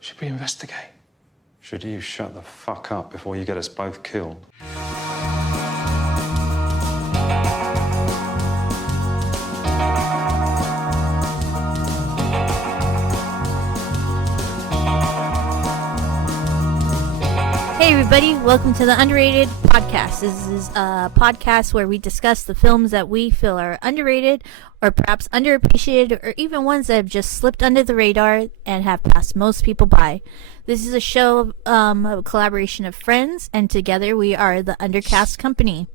Should we investigate? Should you shut the fuck up before you get us both killed? Hey everybody, welcome to the Underrated Podcast. This is a podcast where we discuss the films that we feel are underrated or perhaps underappreciated or even ones that have just slipped under the radar and have passed most people by. This is a show of a collaboration of friends, and together we are the Undercast Company.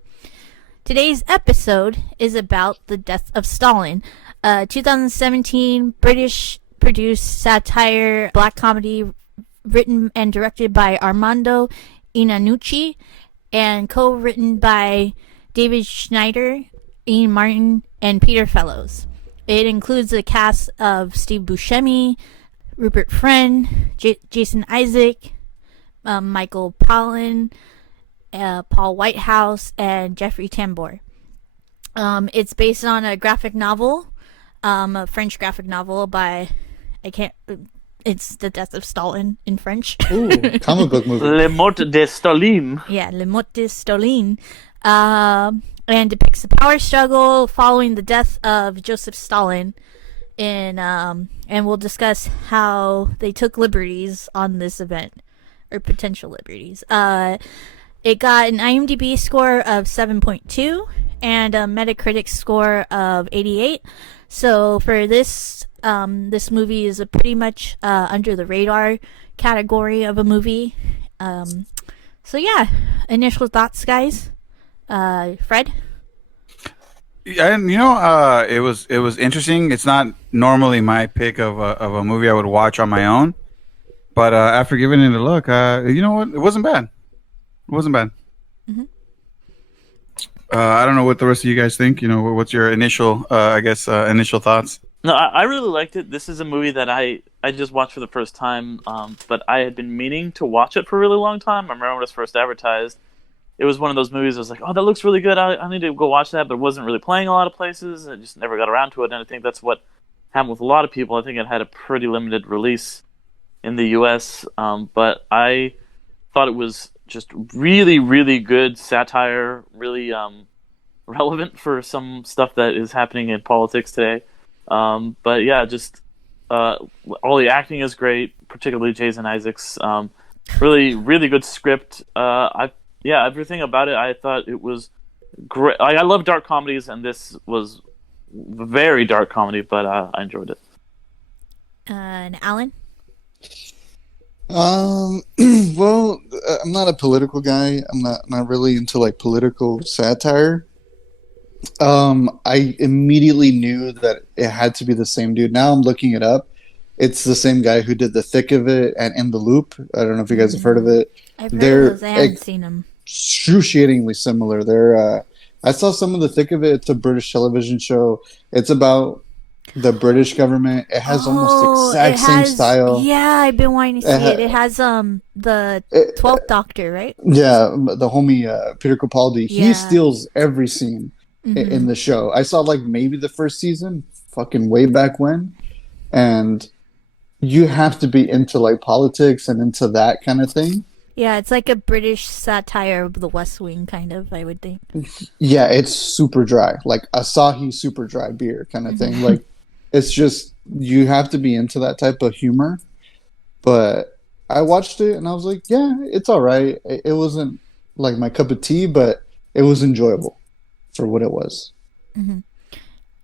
Today's episode is about the Death of Stalin, a 2017 British-produced satire black comedy written and directed by Armando Iannucci and co-written by David Schneider, Ian Martin, and Peter Fellows. It includes a cast of Steve Buscemi, Rupert Friend, Jason Isaac, Michael Palin, Paul Whitehouse, and Jeffrey Tambor. It's based on a graphic novel, a French graphic novel by It's The Death of Stalin in French. Ooh, comic book movie. Le Mort de Stalin. Yeah, Le Mort de Stalin. And depicts the power struggle following the death of Joseph Stalin. And we'll discuss how they took liberties on this event, or potential liberties. It got an IMDb score of 7.2 and a Metacritic score of 88. So for this movie is a pretty much under the radar category of a movie. So yeah, initial thoughts, guys. Fred? And it was interesting. It's not normally my pick of a movie I would watch on my own, but after giving it a look, you know what? It wasn't bad. It wasn't bad. Mm-hmm. I don't know what the rest of you guys think. What's your initial, initial thoughts? No, I really liked it. This is a movie that I just watched for the first time, but I had been meaning to watch it for a really long time. I remember when it was first advertised. It was one of those movies I was like, oh, that looks really good. I need to go watch that, but it wasn't really playing a lot of places. I just never got around to it, and I think that's what happened with a lot of people. I think it had a pretty limited release in the U.S., but I thought it was just really, really good satire, really relevant for some stuff that is happening in politics today. But yeah, just all the acting is great, particularly Jason Isaacs. Really, really good script. Everything about it, I thought it was great. I love dark comedies, and this was very dark comedy, but I enjoyed it. And Alan? Well, I'm not a political guy. I'm not really into political satire. I immediately knew that it had to be the same dude. Now I'm looking it up. It's the same guy who did The Thick of It and In the Loop. I don't know if you guys have heard of it. I've heard of those. I haven't seen them. Excruciatingly similar. They're. I saw some of The Thick of It. It's a British television show. It's about the British government. It has almost the same style. Yeah, I've been wanting to see it. It has the 12th Doctor, right? Yeah, the homie Peter Capaldi. Yeah. He steals every scene in the show. I saw maybe the first season, fucking way back when, and you have to be into politics and into that kind of thing. Yeah, it's like a British satire of the West Wing, kind of, I would think. Yeah, it's super dry, like Asahi super dry beer kind of thing. It's just, you have to be into that type of humor. But I watched it and I was like, yeah, it's all right. It wasn't my cup of tea, but it was enjoyable for what it was. Mm-hmm.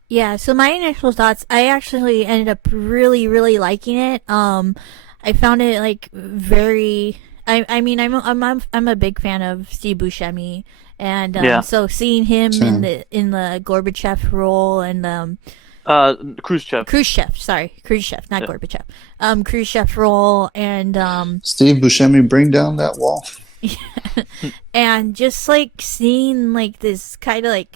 Yeah, so my initial thoughts, I actually ended up really, really liking it. I found it very. I'm a big fan of Steve Buscemi, and so seeing him in the Gorbachev role and Khrushchev, not Gorbachev, Khrushchev role and Steve Buscemi, bring down that wall. And just seeing this kind of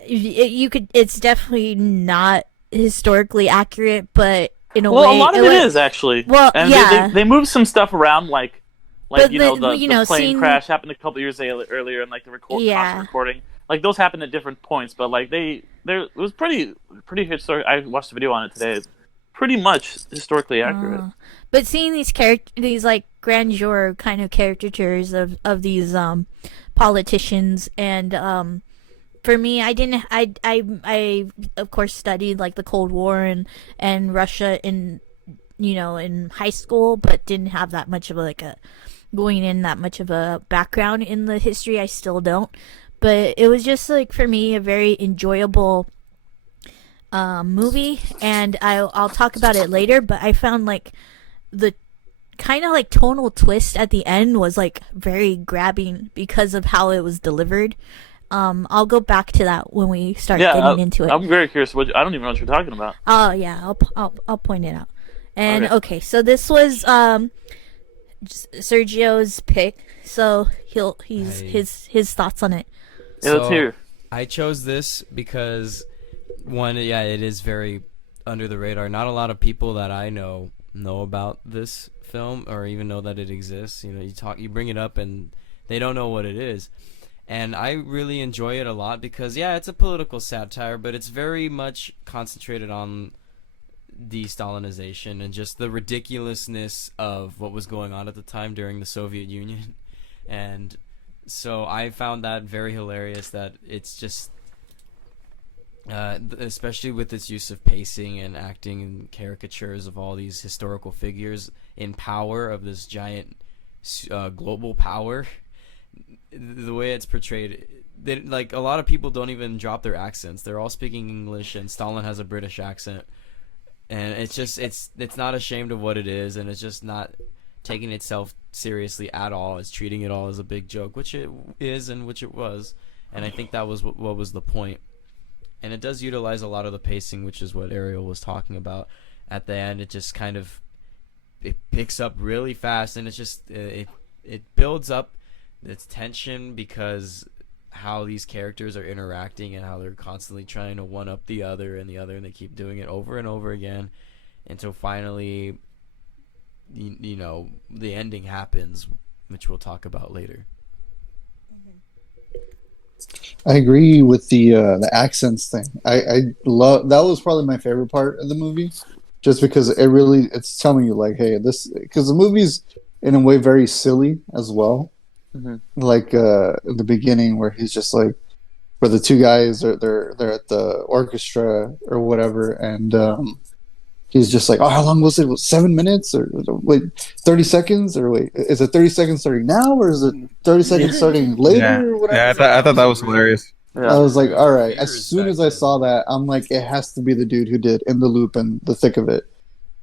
it's definitely not historically accurate, but in a way, a lot of it is actually. Well, and yeah, they moved some stuff around, the plane crash happened a couple years earlier, and the constant recording, those happened at different points, but it was pretty historic. I watched a video on it today. It's pretty much historically accurate. But seeing these like grandeur kind of caricatures of these politicians, and for me, I of course studied like the Cold War and Russia in in high school, but didn't have that much of that much of a background in the history. I still don't, but it was just like for me a very enjoyable movie, and I'll talk about it later. But I found like the kind of like tonal twist at the end was like very grabbing because of how it was delivered. I'll go back to that when we start getting into it. I'm very curious. I don't even know what you're talking about. Oh yeah, I'll point it out. And okay, so this was Sergio's pick, so his thoughts on it. Yeah, let's hear. I chose this because one, it is very under the radar. Not a lot of people that I know about this film or even know that it exists. You bring it up and they don't know what it is. And I really enjoy it a lot because it's a political satire, but it's very much concentrated on de-Stalinization and just the ridiculousness of what was going on at the time during the Soviet Union. And so I found that very hilarious, that it's just especially with its use of pacing and acting and caricatures of all these historical figures in power of this giant global power. The way it's portrayed, like a lot of people don't even drop their accents. They're all speaking English, and Stalin has a British accent. And it's just it's not ashamed of what it is, and it's just not taking itself seriously at all. It's treating it all as a big joke, which it is and which it was. And I think that was what was the point. And it does utilize a lot of the pacing, which is what Ariel was talking about. At the end, it just kind of it picks up really fast, and it's just it builds up its tension because how these characters are interacting and how they're constantly trying to one up the other, and they keep doing it over and over again until finally the ending happens, which we'll talk about later. I agree with the accents thing. I love that. Was probably my favorite part of the movie, just because it's telling you like, hey, this, because the movie's in a way very silly as well. Mm-hmm. Like in the beginning where he's just like, where the two guys they're at the orchestra or whatever, and he's just like, oh, how long was it? Was 7 minutes or wait 30 seconds or wait, is it 30 seconds starting now or is it 30 seconds starting later or whatever? Yeah, I thought that was hilarious. Yeah. I was like, all right. As soon as I saw that, I'm like, it has to be the dude who did In the Loop and The Thick of It,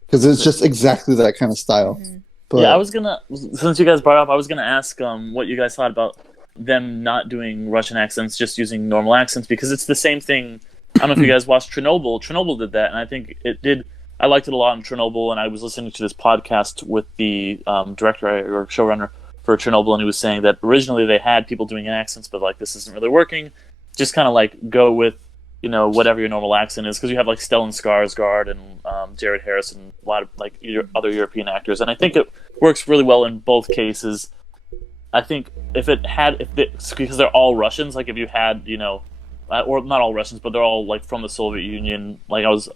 because it's just exactly that kind of style. Mm-hmm. But, I was gonna, since you guys brought up, I was gonna ask what you guys thought about them not doing Russian accents, just using normal accents, because it's the same thing. I don't know if you guys watched Chernobyl. Chernobyl did that, and I think it did. I liked it a lot in Chernobyl, and I was listening to this podcast with the director or showrunner for Chernobyl, and he was saying that originally they had people doing accents, but like this isn't really working. Just kind of like go with whatever your normal accent is, because you have like Stellan Skarsgård and Jared Harris and a lot of like other European actors, and I think it works really well in both cases. I think because they're all Russians, like if you had or not all Russians, but they're all like from the Soviet Union. Like I was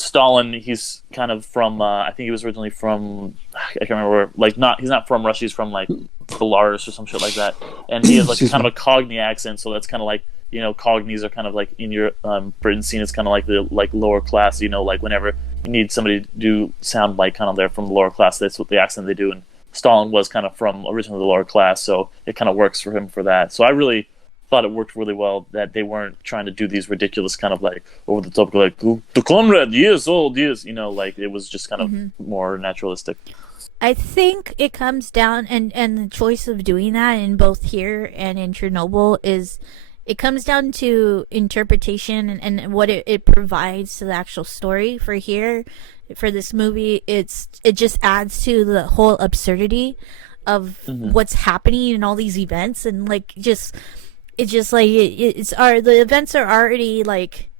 Stalin, he's kind of from I think he was originally from, I can't remember, like he's not from Russia, he's from like Belarus or some shit like that, and he has like kind of a Cockney accent, so that's kind of like Cogneys are kind of like in your Britain scene, it's kind of like the like lower class, like whenever you need somebody to do sound like kind of they're from the lower class, that's what the accent they do, and Stalin was kind of from originally the lower class, so it kind of works for him for that. So I really thought it worked really well that they weren't trying to do these ridiculous kind of like over the top, like the comrade, yes, old, yes, like it was just kind of more naturalistic. I think it comes down, and the choice of doing that in both here and in Chernobyl is, it comes down to interpretation and what it provides to the actual story. For here, for this movie, it just adds to the whole absurdity of what's happening in all these events, and like the events are already like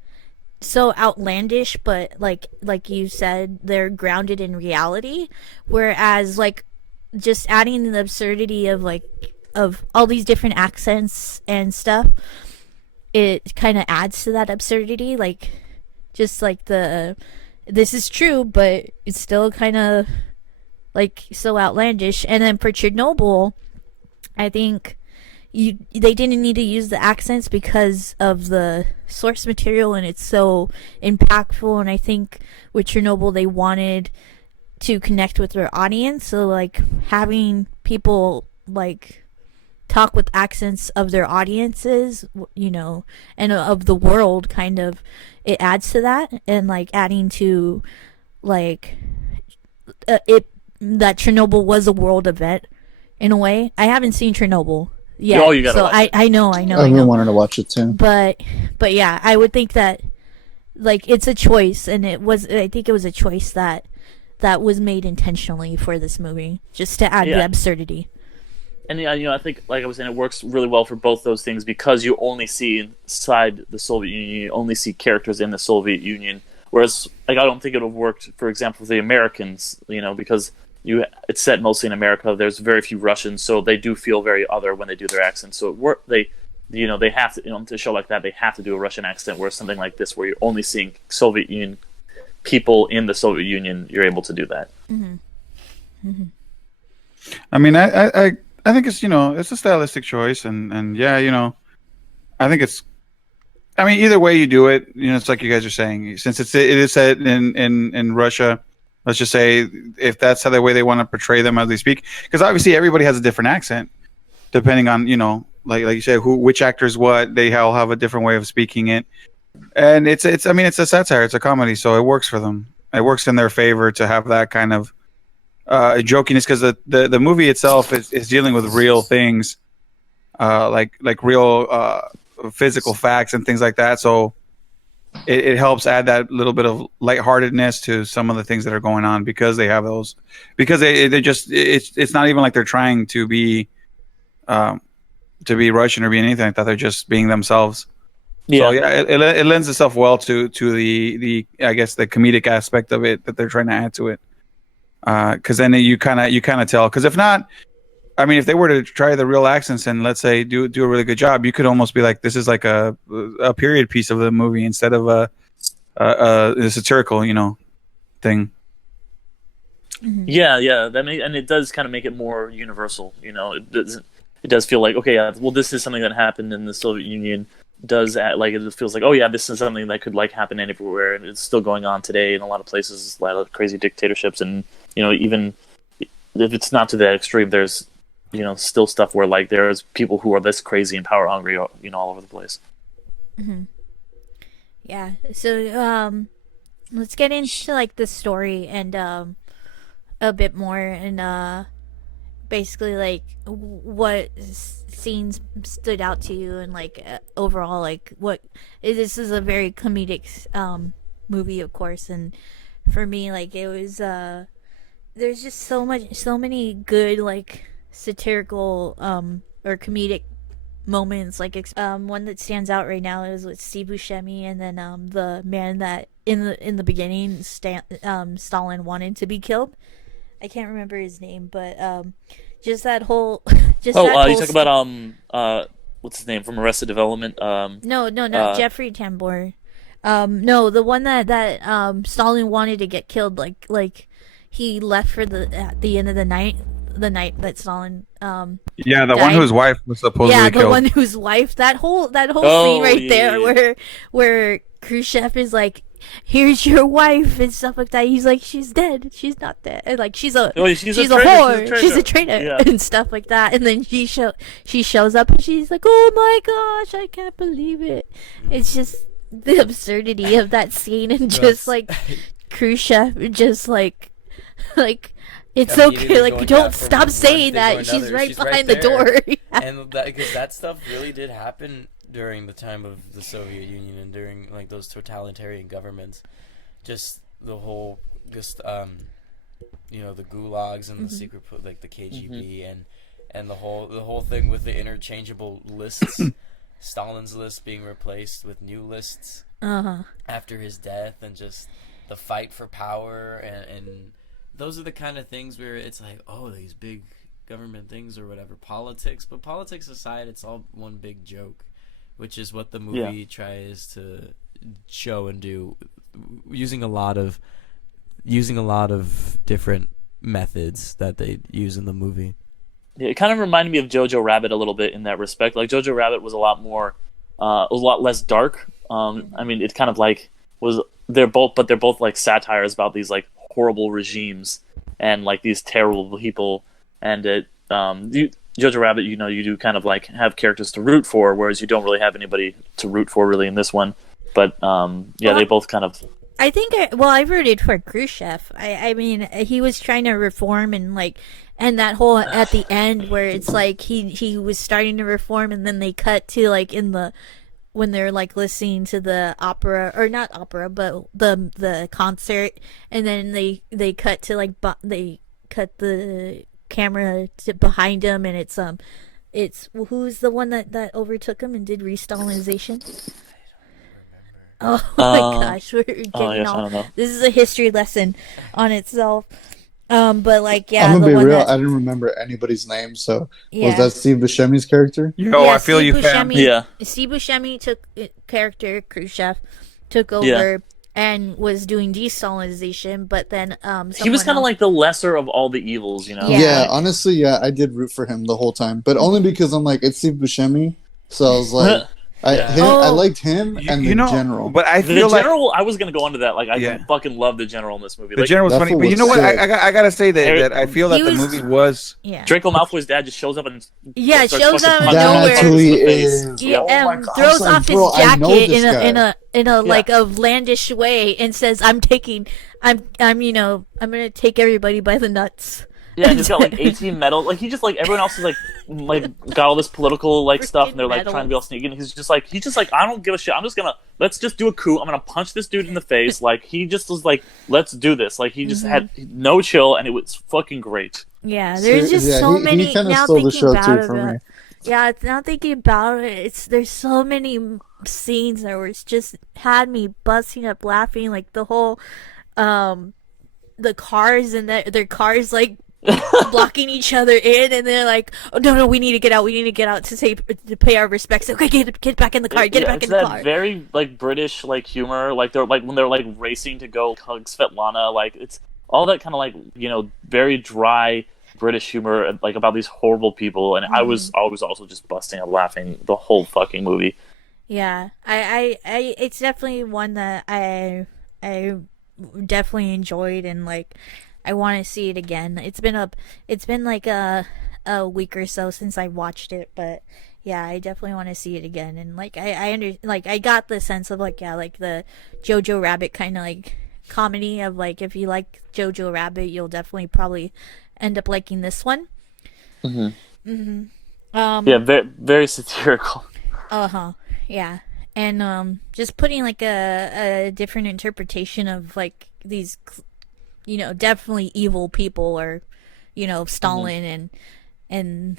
so outlandish, but like you said, they're grounded in reality, whereas like just adding the absurdity of all these different accents and stuff, it kind of adds to that absurdity, like just like the this is true, but it's still kind of like so outlandish. And then for Chernobyl, I think they didn't need to use the accents because of the source material, and it's so impactful. And I think with Chernobyl, they wanted to connect with their audience, so like having people like talk with accents of their audiences, you know, and of the world, kind of, it adds to that, and like adding to like it that Chernobyl was a world event in a way. I haven't seen Chernobyl yet, Oh, you gotta so watch it. I know. I've been wanting to watch it too. But yeah, I would think that like it's a choice, and I think it was a choice that was made intentionally for this movie, just to add the absurdity. And I think, like I was saying, it works really well for both those things because you only see inside the Soviet Union, you only see characters in the Soviet Union. Whereas, like, I don't think it would have worked, for example, for the Americans, because it's set mostly in America. There's very few Russians, so they do feel very other when they do their accents. So they have to, to a show like that, they have to do a Russian accent. Whereas something like this, where you're only seeing Soviet Union people in the Soviet Union, you're able to do that. Mm-hmm. Mm-hmm. I mean, I think it's it's a stylistic choice, and yeah, I think it's. I mean, either way you do it, it's like you guys are saying. Since it is set in Russia, let's just say if that's the way they want to portray them as they speak, because obviously everybody has a different accent, depending on like you said, which actors what they all have a different way of speaking it, and it's a satire, it's a comedy, so it works for them. It works in their favor to have that kind of jokiness, because the movie itself is dealing with real things, like real physical facts and things like that. So it helps add that little bit of lightheartedness to some of the things that are going on, because they have those. Because they just it's not even like they're trying to be Russian or be anything like that. They're just being themselves. Yeah. So yeah, it lends itself well to the I guess the comedic aspect of it that they're trying to add to it. Because then you kind of tell. Because if not, I mean, if they were to try the real accents and let's say do a really good job, you could almost be like, this is like a period piece of the movie instead of a satirical, thing. Mm-hmm. Yeah. And it does kind of make it more universal. It does feel like, okay, well, this is something that happened in the Soviet Union. It feels like, oh yeah, this is something that could like happen anywhere, and it's still going on today in a lot of places, a lot of crazy dictatorships, and even if it's not to that extreme, there's still stuff where like there's people who are this crazy and power hungry, all over the place. Mm-hmm. Yeah. So let's get into like the story and a bit more, and basically like what scenes stood out to you, and like overall, like this is a very comedic movie, of course, and for me, like, it was there's just so many good like satirical or comedic moments. Like one that stands out right now is with Steve Buscemi, and then the man that in the beginning Stalin wanted to be killed. I can't remember his name, but just that whole you talk about what's his name from Arrested Development? No, Jeffrey Tambor. No, the one that Stalin wanted to get killed, like he left for at the end of the night that Stalin the died. One whose wife was supposedly killed. The one whose wife, that whole scene right there. Where Khrushchev is like, here's your wife and stuff like that. He's like, she's dead, she's not dead, and like she's a whore, she's a traitor, and stuff like that. And then she shows up and she's like, oh my gosh, I can't believe it. It's just the absurdity of that scene, and just like Khrushchev just like it's okay, like, don't stop saying that. She's right behind the door. And because that stuff really did happen during the time of the Soviet Union and during like those totalitarian governments. Just the whole, the gulags and the secret, like the KGB, and the whole thing with the interchangeable lists, Stalin's list being replaced with new lists after his death, and just the fight for power, and those are the kind of things where it's like, oh, these big government things or whatever, politics. But politics aside, it's all one big joke, which is what the movie tries to show and do using a lot of different methods that they use in the movie. Yeah, it kind of reminded me of Jojo Rabbit a little bit in that respect. Like Jojo Rabbit was a lot less dark. I mean, it kind of like they're both like satires about these like horrible regimes and like these terrible people. And Jojo Rabbit, you do kind of like have characters to root for, whereas you don't really have anybody to root for really in this one. But they both kind of. I think I rooted for Khrushchev. I mean, he was trying to reform and that whole at the end where it's like he was starting to reform, and then they cut to like when they're like listening to the opera, or not opera, but the concert, and then they cut to like they cut the camera to behind him, and it's who's the one that overtook him and did re-Stalinization? Oh my gosh, we're getting I don't know. This is a history lesson on itself. But like, yeah, I'm the gonna be one real. that, I didn't remember anybody's name. So yeah. was that Steve Buscemi's character? Yo, Yeah, I feel Steve you, fam. Buscemi, Yeah. Steve Buscemi took character Khrushchev, took over and was doing de-Stalinization, but then He was kind of else- like the lesser of all the evils, you know. Yeah. Yeah, honestly, yeah, I did root for him the whole time, but only because I'm like, it's Steve Buscemi, so I was like, I Oh. liked him and the general. But I The feel like general, I was gonna go into that. Like, I Yeah. fucking love the general in this movie. the Like, general was that funny. fool But you was know what? sick. I gotta say Harry- that I feel that He the was- movie was. yeah. Draco Malfoy's dad just shows up and Yeah, starts shows fucking up punching out of him in the nowhere. face. That's who he in the face. is. Yeah, Oh my God. I throws was like, off his bro, I know jacket this guy. in a like a outlandish way and says, I'm gonna take everybody by the nuts." Yeah, and he's got like 18 medals. Like he just like everyone else is like got all this political like stuff, and they're like trying to be all sneaky. And he's just like I don't give a shit. Let's just do a coup. I'm gonna punch this dude in the face. Like he just was like, let's do this. Like he just had no chill, and it was fucking great. Yeah, there's just Yeah, so he many. kinda Now stole the thinking show about too it, for me. yeah, now thinking about it, there's so many scenes there where it's just had me busting up laughing. Like the whole, the cars and their cars like blocking each other in, and they're like, "Oh no, we need to get out. We need to get out to pay our respects." Okay, get back in the car. Get back in the car. Very like British like humor. Like they're like when they're like racing to go hug Svetlana. Like it's all that kind of like very dry British humor, like about these horrible people. And I was always also just busting up laughing the whole fucking movie. Yeah, I it's definitely one that I definitely enjoyed, and like I want to see it again. It's been like a week or so since I watched it, but yeah, I definitely want to see it again. And like I got the sense of like the Jojo Rabbit kind of like comedy of like, if you like Jojo Rabbit, you'll definitely probably end up liking this one. Yeah, very, very satirical. Yeah. And just putting like a different interpretation of like these definitely evil people, or Stalin and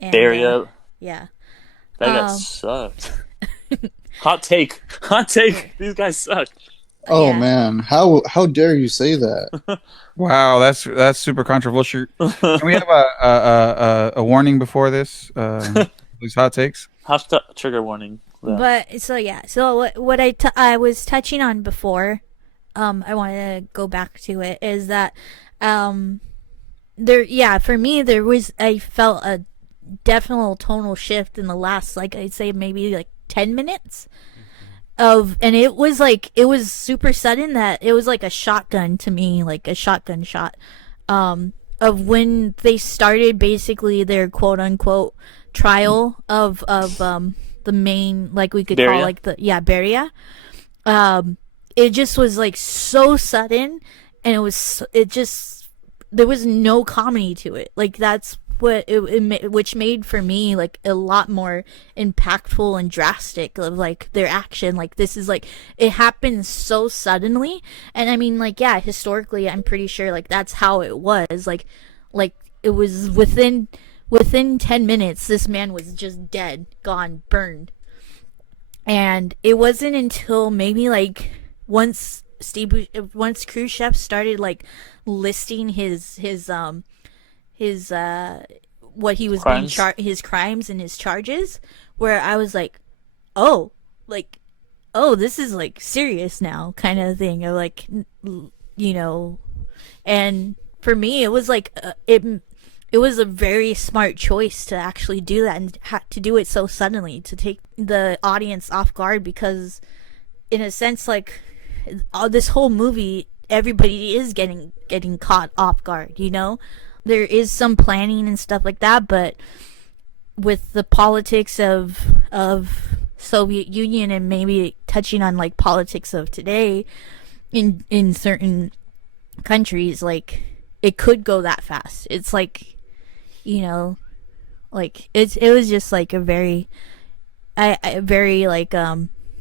Beria. yeah. That guy sucked. Hot take. These guys suck. Oh Yeah. man, how dare you say that? Wow, that's super controversial. Can we have a warning before this? These hot takes. Trigger warning. Yeah. But so what I was touching on before, I want to go back to it, is that for me I felt a definite tonal shift in the last, like I'd say maybe like 10 minutes and it was super sudden, that it was like a shotgun to me, like a shotgun shot of when they started basically their quote unquote trial of the main, like we could Beria? call like Beria. It just was like so sudden, and there was no comedy to it. Like that's what which made for me like a lot more impactful and drastic of like their action. Like this is like, it happened so suddenly, and I mean like, yeah, historically I'm pretty sure like that's how it was. Like it was within 10 minutes this man was just dead, gone, burned. And it wasn't until maybe like once Khrushchev started like listing his what he was Crimes? his crimes and his charges, where I was like, oh, like oh, this is like serious now, kind of thing, or like, you know. And for me, it was like it was a very smart choice to actually do that and to do it so suddenly, to take the audience off guard, because in a sense, like, this whole movie, everybody is getting caught off guard, you know. There is some planning and stuff like that, but with the politics of Soviet Union, and maybe touching on like politics of today in certain countries, like, it could go that fast. It's like, you know, like, it was just like a very very like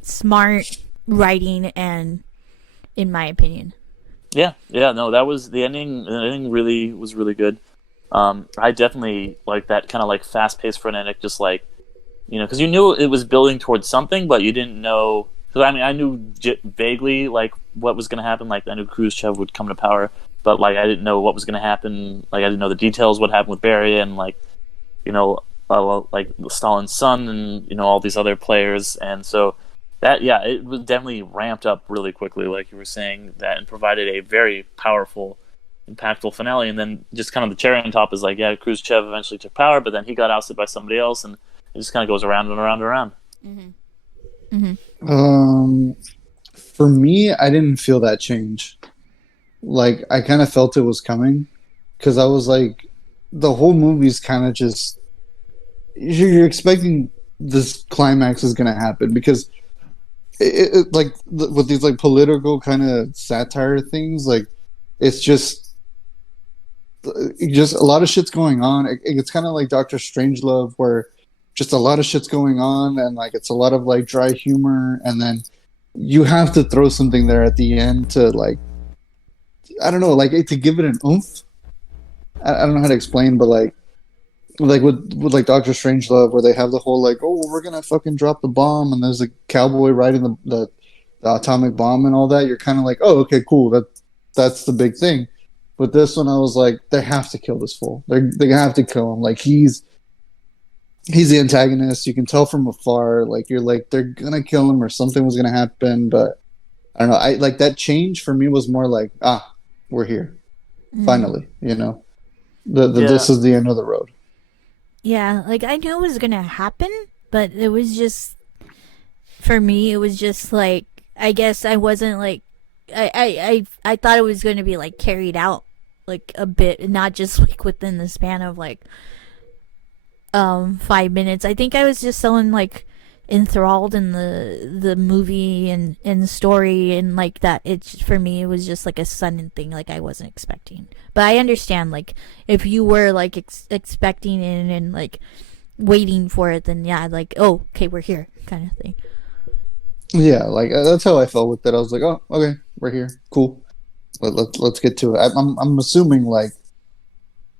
smart writing, and in my opinion. Yeah, no, that was the ending. The ending really was really good. I definitely like that kind of like fast-paced frenetic, just like, you know, because you knew it was building towards something, but you didn't know. Because I mean, I knew vaguely like what was going to happen. Like, I knew Khrushchev would come to power, but like I didn't know what was going to happen. Like, I didn't know the details, what happened with Beria, and like, you know, like Stalin's son, and you know, all these other players, and so. That, yeah, it was definitely ramped up really quickly, like you were saying, that, and provided a very powerful, impactful finale. And then just kind of the cherry on top is like, yeah, Khrushchev eventually took power, but then he got ousted by somebody else, and it just kind of goes around and around and around. Mm-hmm. Mm-hmm. For me, I didn't feel that change. Like, I kind of felt it was coming, because I was like, the whole movie's kind of just, you're expecting this climax is going to happen, because like with these like political kind of satire things, like, it's just a lot of shit's going on. It's kind of like Dr. Strangelove, where just a lot of shit's going on, and like it's a lot of like dry humor, and then you have to throw something there at the end to, like, I don't know, like, to give it an oomph. I don't know how to explain, but like with like Doctor Strangelove, where they have the whole like, oh, we're gonna fucking drop the bomb, and there's a cowboy riding the atomic bomb and all that. You're kind of like, oh, okay, cool. That's the big thing. But this one, I was like, they have to kill this fool. They have to kill him. Like, he's the antagonist. You can tell from afar. Like, you're like, they're gonna kill him, or something was gonna happen. But I don't know. I like that change for me was more like, we're here, finally. You know, this is the end of the road. Yeah, like, I knew it was gonna happen, but it was just, for me, it was just like, I guess I wasn't like, I thought it was gonna be like carried out like a bit, not just like within the span of like 5 minutes. I think I was just so like enthralled in the movie and the story, and like that, it's, for me, it was just like a sudden thing, like I wasn't expecting. But I understand, like, if you were like expecting it and like waiting for it, then yeah, like, oh, okay, we're here, kind of thing. Yeah, like, that's how I felt with it. I was like, oh, okay, we're here, cool. Let's get to it. I'm assuming, like,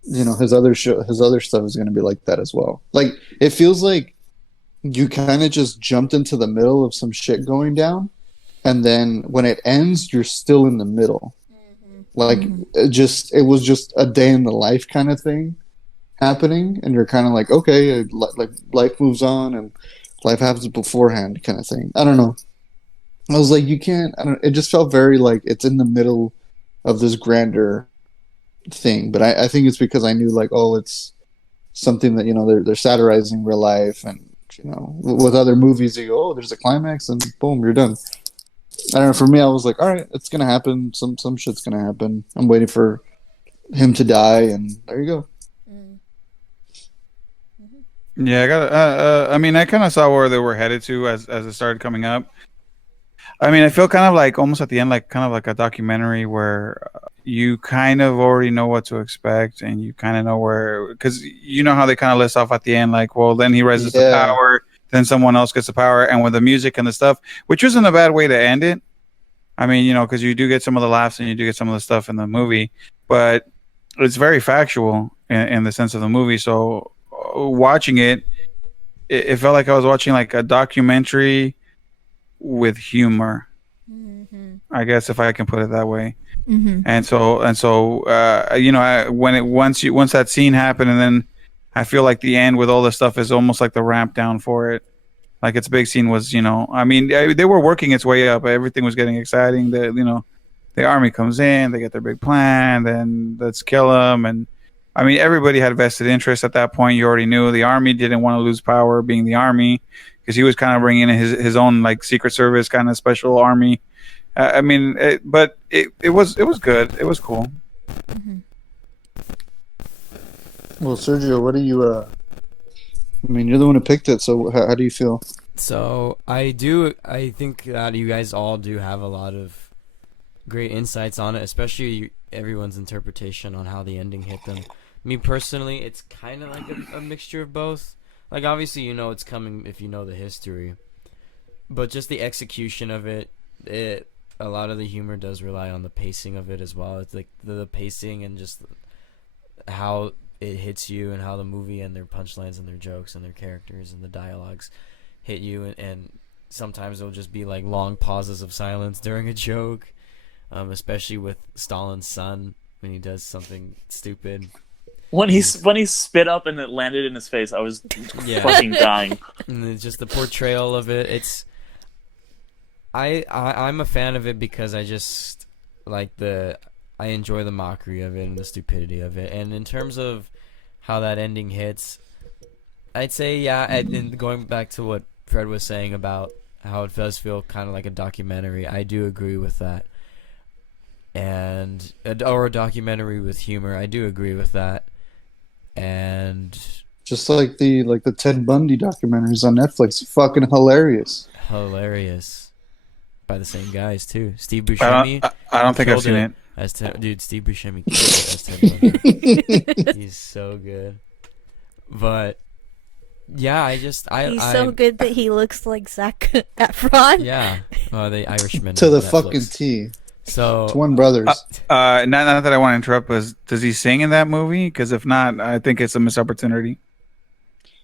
you know, his other stuff is going to be like that as well. Like, it feels like you kind of just jumped into the middle of some shit going down, and then when it ends, you're still in the middle. Like, it was just a day in the life kind of thing happening, and you're kind of like, okay, like, life moves on, and life happens beforehand kind of thing. I don't know. I was like, you can't, it just felt very like it's in the middle of this grander thing. But I think it's because I knew, like, oh, it's something that, you know, they're satirizing real life, and, you know, with other movies, you go, oh, there's a climax, and boom, you're done. I don't know. For me, I was like, all right, it's gonna happen. Some shit's gonna happen. I'm waiting for him to die, and there you go. Yeah, I got. I mean, I kind of saw where they were headed to as it started coming up. I mean, I feel kind of like almost at the end, like kind of like a documentary where you kind of already know what to expect, and you kind of know where, because you know how they kind of list off at the end, like, well, then he rises to power, then someone else gets the power, and with the music and the stuff, which wasn't a bad way to end it. I mean, you know, because you do get some of the laughs and you do get some of the stuff in the movie, but it's very factual in the sense of the movie. So watching it felt like I was watching like a documentary with humor, I guess, if I can put it that way. And so you know, once that scene happened, and then I feel like the end with all the stuff is almost like the ramp down for it. Like its big scene was, I mean, they were working its way up. Everything was getting exciting. The army comes in, they get their big plan, then let's kill them. And I mean, everybody had vested interest at that point. You already knew the army didn't want to lose power being the army, because he was kind of bringing in his own like Secret Service kind of special army. I mean, but it was good. It was cool. Well, Sergio, what do you? I mean, you're the one who picked it, so how do you feel? So I think that you guys all do have a lot of great insights on it, especially everyone's interpretation on how the ending hit them. Me personally, it's kind of like a mixture of both. Like, obviously, it's coming if you know the history, but just the execution of it, a lot of the humor does rely on the pacing of it as well. It's like the pacing and just how it hits you, and how the movie and their punchlines and their jokes and their characters and the dialogues hit you, and sometimes it'll just be like long pauses of silence during a joke, especially with Stalin's son when he does something stupid. When he spit up and it landed in his face, I was fucking dying. And it's just the portrayal of it. I'm a fan of it because I just like I enjoy the mockery of it and the stupidity of it. And in terms of how that ending hits, I'd say and going back to what Fred was saying about how it does feel kind of like a documentary, I do agree with that. Or a documentary with humor, I do agree with that. And just like the Ted Bundy documentaries on Netflix, fucking hilarious. By the same guys too. Steve Buscemi. I don't think I've seen it. Dude, Steve Buscemi as Ted Bundy. He's so good. But yeah, he's so good that he looks like Zac Efron. Yeah, the Irishman to the fucking T. So Twin brothers. Not that I want to interrupt, but does he sing in that movie? Because if not, I think it's a missed opportunity.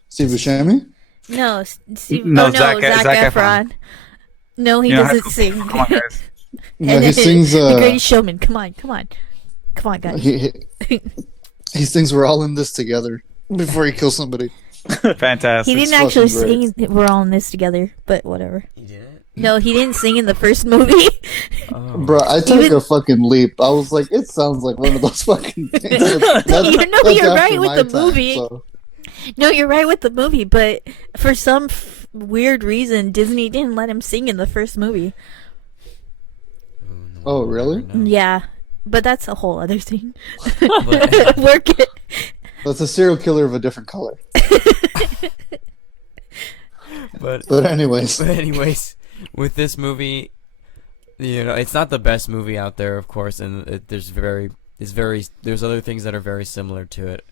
Steve Buscemi? No, Zac Efron. No, he doesn't sing. Come on, guys. No, he sings The Greatest Showman. Come on, guys. He sings "We're All in This Together" before he kills somebody. Fantastic. He didn't actually sing "We're All in This Together," but whatever. He didn't? No, he didn't sing in the first movie. Bro, I took a fucking leap. I was like, it sounds like one of those fucking things. You're right with the time, movie. So. No, you're right with the movie, but for some weird reason, Disney didn't let him sing in the first movie. Oh, really? Yeah, but that's a whole other thing. Work it. That's a serial killer of a different color. But anyways, with this movie, it's not the best movie out there, of course, and there's other things that are very similar to it.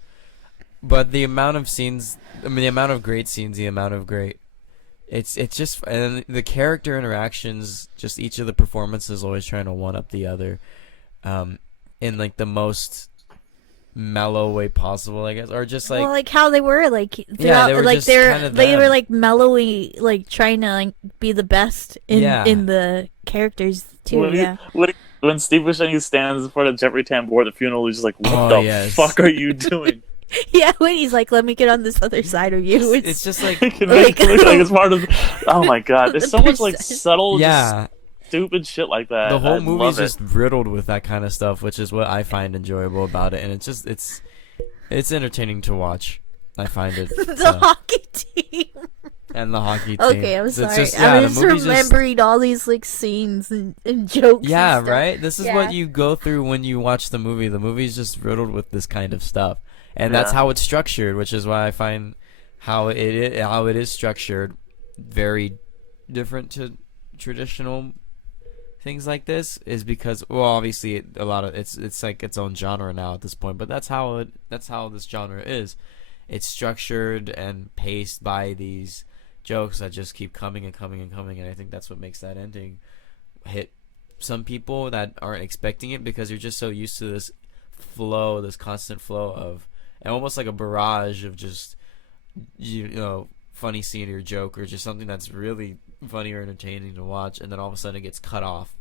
But the amount of scenes, the amount of great scenes, the amount of great, it's just, and the character interactions, just each of the performances always trying to one up the other, in like the most mellow way possible, I guess, or just like, well, like how they were like yeah, they were like just kind of they them. were like mellowy, like trying to like be the best in the characters too. When Steve Buscemi stands in front of Jeffrey Tambor at the funeral, he's just like, "What the fuck are you doing?" Yeah, when he's like, "Let me get on this other side of you." It's just like, it look like it's part of. Oh my god, there's so much like subtle, yeah. Stupid shit like that. The whole movie's just riddled with that kind of stuff, which is what I find enjoyable about it, and it's entertaining to watch. I find it. The hockey team. And the hockey team. Okay, I'm sorry. Just, I was remembering all these like scenes and jokes. Yeah, and right. This is what you go through when you watch the movie. The movie's just riddled with this kind of stuff, and that's how it's structured, which is why I find how it is structured very different to traditional things like this, is because, well, obviously a lot of it's like its own genre now at this point, but that's how this genre is. It's structured and paced by these jokes that just keep coming and coming and coming, and I think that's what makes that ending hit some people that aren't expecting it, because you're just so used to this flow, this constant flow of, and almost like a barrage of just funny scene or joke or just something that's really funny or entertaining to watch, and then all of a sudden it gets cut off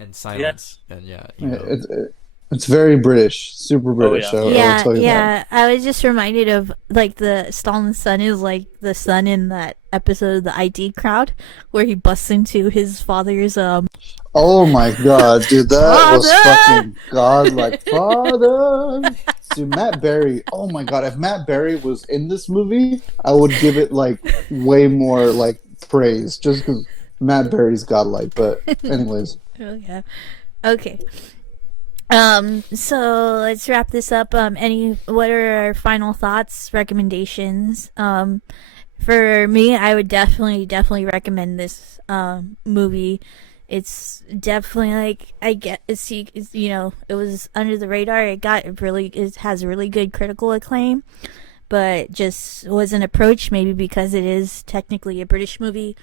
and silence. And It's very British, super British. yeah. I will Yeah, tell you that. yeah. I was just reminded of like the Stalin's son is like the son in that episode of the ID Crowd where he busts into his father's Oh my god, dude, that was Father! fucking godlike. Father! Dude, Matt Berry, oh my god, if Matt Berry was in this movie, I would give it like way more like praise just because Matt Berry's godlike. But, anyways, Okay. Okay. So let's wrap this up. What are our final thoughts, recommendations? For me, I would definitely recommend this movie. It's definitely like it was under the radar. It has really good critical acclaim, but just wasn't approached maybe because it is technically a British movie.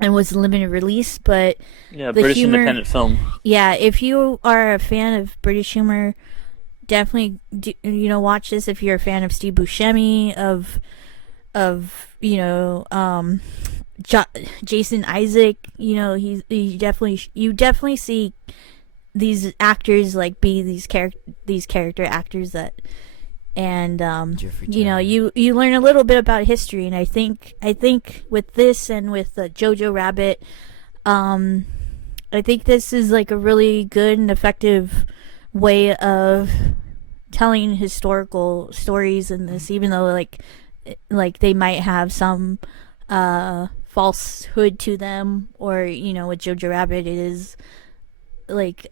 And was a limited release, but Yeah, the British humor, independent film. yeah, if you are a fan of British humor, definitely watch this. If you're a fan of Steve Buscemi, Jason Isaac, you definitely see these actors like be these character actors that. And Jeffrey you Tambor. learn a little bit about history, and I think with this and with Jojo Rabbit, I think this is like a really good and effective way of telling historical stories in this, even though like they might have some falsehood to them, or with Jojo Rabbit it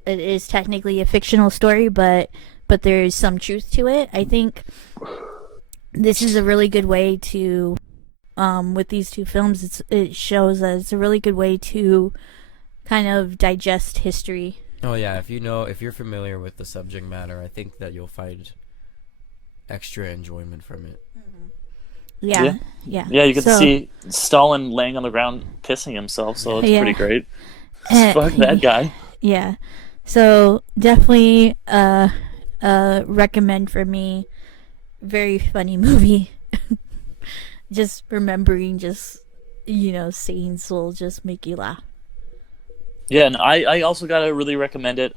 is technically a fictional story, but there's some truth to it. I think this is a really good way to, with these two films, it shows that it's a really good way to kind of digest history. Oh yeah, if you're familiar with the subject matter, I think that you'll find extra enjoyment from it. Yeah. Yeah, you can see Stalin laying on the ground pissing himself, so it's pretty great. Fuck that guy. Yeah. So definitely recommend for me. Very funny movie. Just remembering scenes will just make you laugh. Yeah, and I also gotta really recommend it.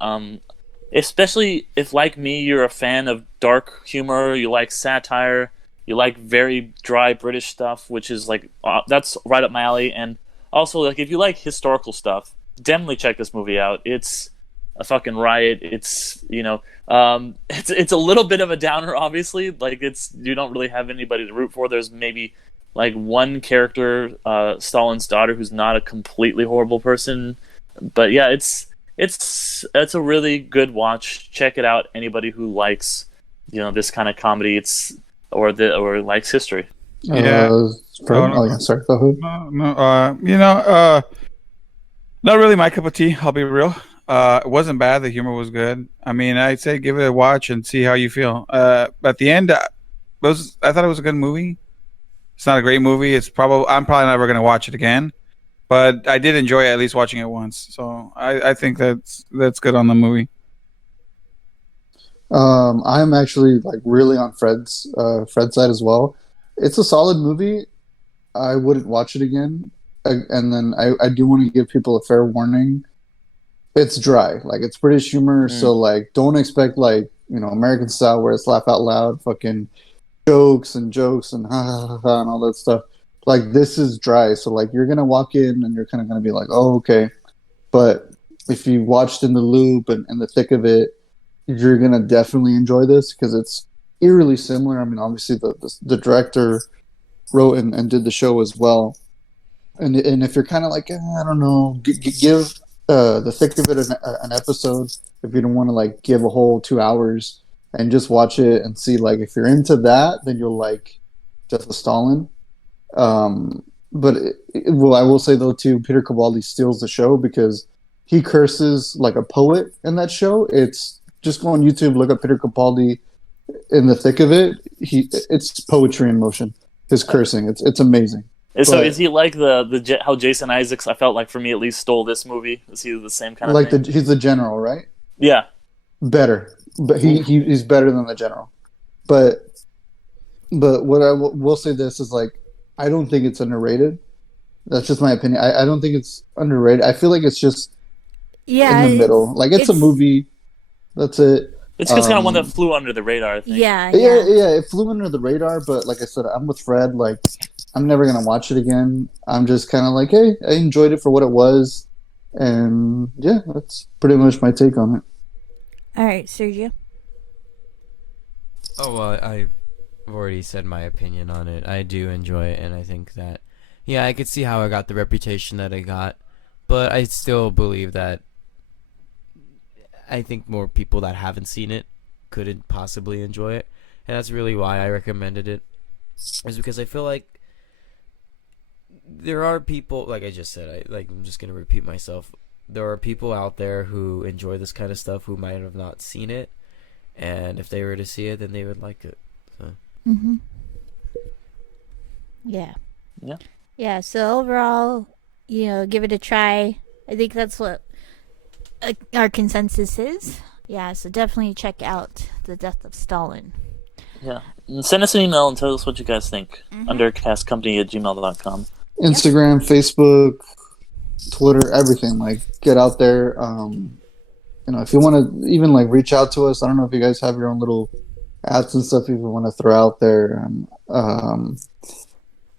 Especially if, like me, you're a fan of dark humor, you like satire, you like very dry British stuff, which is like that's right up my alley. And also, like, if you like historical stuff, definitely check this movie out. It's a fucking riot. It's it's a little bit of a downer, obviously. Like, you don't really have anybody to root for. There's maybe like one character, Stalin's daughter, who's not a completely horrible person. But yeah, it's a really good watch. Check it out. Anybody who likes this kind of comedy, or likes history. Yeah. Sorry. Go ahead. Not really my cup of tea. I'll be real. It wasn't bad. The humor was good. I mean, I'd say give it a watch and see how you feel. At the end, I thought it was a good movie. It's not a great movie. I'm probably never going to watch it again, but I did enjoy at least watching it once. So I think that's good on the movie. I'm actually like really on Fred's side as well. It's a solid movie. I wouldn't watch it again. And then I do want to give people a fair warning. It's dry. Like, it's British humor, so like don't expect like, American style where it's laugh out loud, fucking jokes and ha ha ha, ha and all that stuff. Like, this is dry. So like you're gonna walk in and you're kind of gonna be like, oh, okay. But if you watched in the loop and in the thick of it, you're gonna definitely enjoy this because it's eerily similar. I mean, obviously the director wrote and did the show as well. And if you're kind of like, I don't know, give the thick of it an episode. If you don't want to like give a whole 2 hours and just watch it and see, like, if you're into that, then you'll like Death of Stalin. But I will say though too, Peter Capaldi steals the show because he curses like a poet in that show. It's just go on YouTube, look up Peter Capaldi in the thick of it. It's poetry in motion. His cursing, it's amazing. So is he like the how Jason Isaacs, I felt like, for me at least, stole this movie? Is he the same kind of thing? He's the general, right? Yeah. Better, but he's better than the general. But what I will say this is, like, I don't think it's underrated. That's just my opinion. I don't think it's underrated. I feel like it's just in the middle. Like, it's a movie. That's it. It's just kind of one that flew under the radar, I think. Yeah. It flew under the radar, but like I said, I'm with Fred. Like, I'm never gonna watch it again. I'm just kind of like, hey, I enjoyed it for what it was, and yeah, that's pretty much my take on it. All right, Sergio. Oh, well, I've already said my opinion on it. I do enjoy it, and I think that, yeah, I could see how I got the reputation that I got, but I still believe that I think more people that haven't seen it couldn't possibly enjoy it, and that's really why I recommended it, is because I feel like there are people, like I just said, I'm just going to repeat myself, there are people out there who enjoy this kind of stuff who might have not seen it, and if they were to see it, then they would like it. So. Yeah. Yeah. Yeah, so overall, give it a try. I think that's what our consensus is. Yeah, so definitely check out The Death of Stalin. Yeah. And send us an email and tell us what you guys think. Undercastcompany@gmail.com. Instagram, Facebook, Twitter, everything. Like, get out there. If you want to even like reach out to us, I don't know if you guys have your own little ads and stuff you want to throw out there.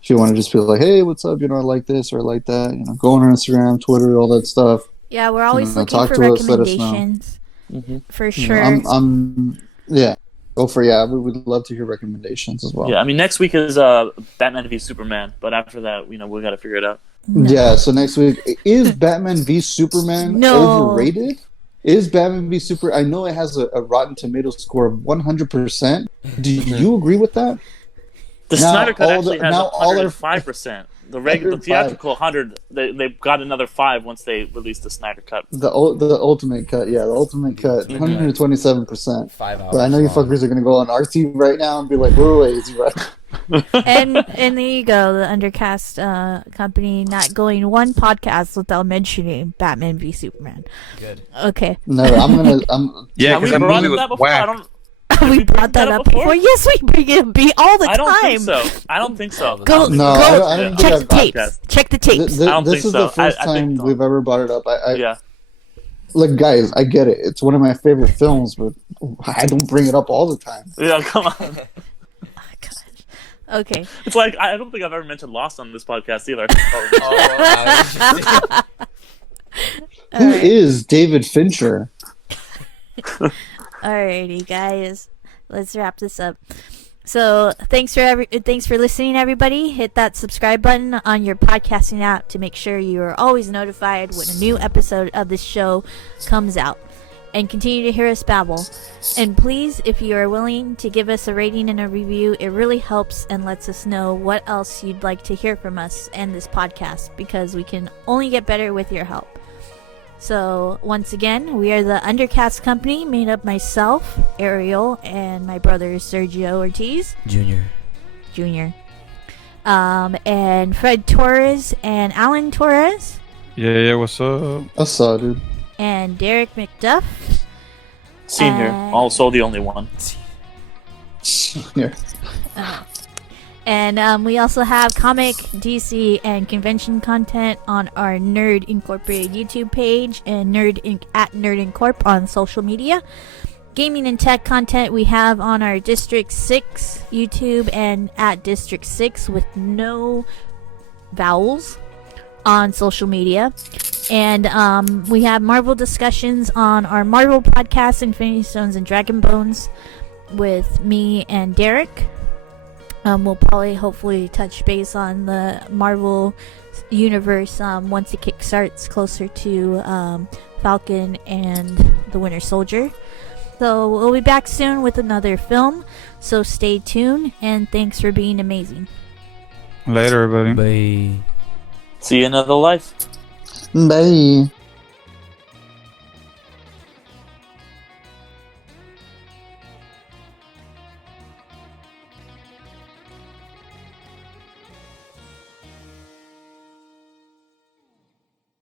If you want to just be like, hey, what's up? I like this or I like that. Go on our Instagram, Twitter, all that stuff. Yeah, we're always looking talk for to us, let us know. recommendations. For You sure. yeah. Go for it. Yeah, we would love to hear recommendations as well. Yeah, I mean, next week is Batman v Superman, but after that, we got to figure it out. No. Yeah, so next week, is Batman v Superman overrated? Is Batman v Super? I know it has a Rotten Tomatoes score of 100%. Do you agree with that? The Now, Snyder Cut all actually the- has now all our- 105%. The theatrical 100, they got another 5 once they released the Snyder Cut. The ultimate cut, yeah, the ultimate cut, 127%. 5 hours. But I know you long. fuckers are gonna go on RT right now and be like, wait, is he right? and there you go, the Undercast company not going one podcast without mentioning Batman v Superman. Good. Okay. No, Yeah, Have we because that brought movie up was that before? whack. We brought that up before. Yes, we bring it all the I don't time. think so. I don't think so. Go, No, go. I don't Check think the I've- tapes. Check the tapes. I don't this think is so. the first I think time so. we've ever brought it up. Yeah. Look, guys, I get it. It's one of my favorite films, but I don't bring it up all the time. Yeah, come on. Oh, gosh. Okay. It's like, I don't think I've ever mentioned Lost on this podcast either. Who is David Fincher? Alrighty, guys. Let's wrap this up. So thanks for listening, everybody. Hit that subscribe button on your podcasting app to make sure you are always notified when a new episode of this show comes out. And continue to hear us babble. And please, if you are willing to give us a rating and a review, it really helps and lets us know what else you'd like to hear from us and this podcast, because we can only get better with your help. So, once again, we are the Undercast Company, made up myself, Ariel, and my brother Sergio Ortiz Jr. And Fred Torres and Alan Torres. Yeah, what's up? I saw, dude. And Derek McDuff. Senior, also the only one. Yeah. And we also have comic, DC, and convention content on our Nerd Incorporated YouTube page and at Nerd Incorp on social media. Gaming and tech content we have on our District 6 YouTube and at District 6 with no vowels on social media. And we have Marvel discussions on our Marvel podcast, Infinity Stones and Dragon Bones, with me and Derek. We'll probably hopefully touch base on the Marvel universe once it kickstarts closer to Falcon and the Winter Soldier. So we'll be back soon with another film. So stay tuned, and thanks for being amazing. Later, everybody. Bye. See you in another life. Bye.